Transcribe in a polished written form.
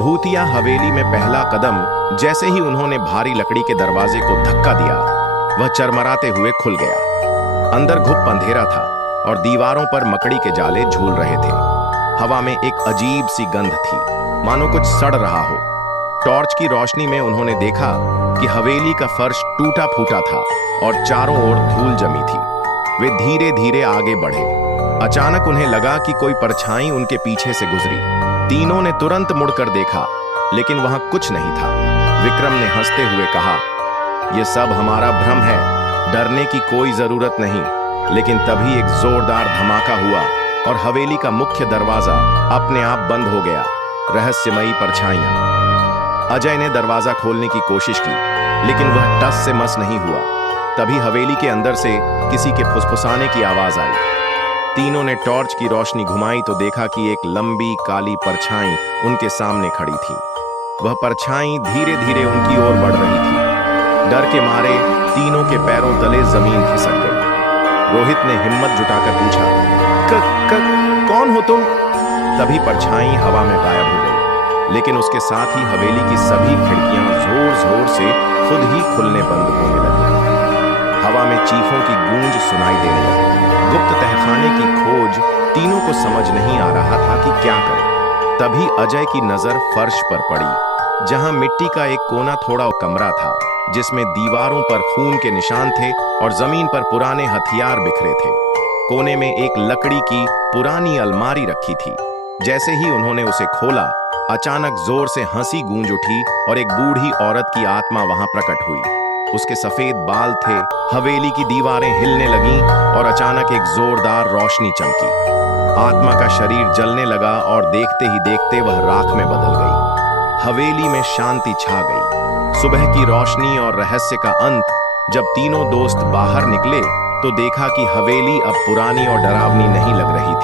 भूतिया हवेली में पहला कदम जैसे ही उन्होंने भारी लकड़ी के दरवाजे को धक्का दिया, वह चरमराते हुए खुल गया। अंदर घुप अंधेरा था और दीवारों पर मकड़ी के जाले झूल रहे थे। हवा में एक अजीब सी गंध थी, मानो कुछ सड़ रहा हो। टॉर्च की रोशनी में उन्होंने देखा कि हवेली का फर्श टूटा फूटा था और चारों ओर धूल जमी थी। वे धीरे धीरे आगे बढ़े। अचानक उन्हें लगा कि कोई परछाई उनके पीछे से गुजरी। तीनों ने तुरंत मुड़कर देखा, लेकिन वहां कुछ नहीं था। विक्रम ने हंसते हुए कहा, यह सब हमारा भ्रम है, डरने की कोई जरूरत नहीं। लेकिन तभी एक जोरदार धमाका हुआ और हवेली का मुख्य दरवाजा अपने आप बंद हो गया। रहस्यमयी परछाइयां। अजय ने दरवाजा खोलने की कोशिश की, लेकिन वह टस से मस नहीं हुआ। तभी हवेली के अंदर से किसी के फुसफुसाने की आवाज आई। तीनों ने टॉर्च की रोशनी घुमाई तो देखा कि एक लंबी काली परछाई उनके सामने खड़ी थी। वह परछाई धीरे धीरे उनकी ओर बढ़ रही थी। डर के मारे तीनों के पैरों तले जमीन खिसक गई। रोहित ने हिम्मत जुटाकर पूछा, कौन हो तुम? तभी परछाई हवा में गायब हो गई, लेकिन उसके साथ ही हवेली की सभी खिड़कियां जोर जोर से खुद ही खुलने बंद होने लगी। हवा में चीखों की गूंज सुनाई देने लगी। गुप्त तहखाने की खोज तीनों को समझ नहीं आ रहा था कि क्या करें। तभी अजय की नजर फर्श पर पड़ी, जहां मिट्टी का एक कोना थोड़ा कमरा था, जिसमें दीवारों पर खून के निशान थे और जमीन पर पुराने हथियार बिखरे थे। कोने में एक लकड़ी की पुरानी अलमारी रखी थी। जैसे ही उन्होंने उसे खोला, अचानक जोर से हंसी गूंज उठी और एक बूढ़ी औरत की आत्मा वहां प्रकट हुई। उसके सफेद बाल थे। हवेली की दीवारें हिलने लगीं और अचानक एक जोरदार रोशनी चमकी। आत्मा का शरीर जलने लगा और देखते ही देखते वह राख में बदल गई। हवेली में शांति छा गई। सुबह की रोशनी और रहस्य का अंत। जब तीनों दोस्त बाहर निकले तो देखा कि हवेली अब पुरानी और डरावनी नहीं लग रही थी।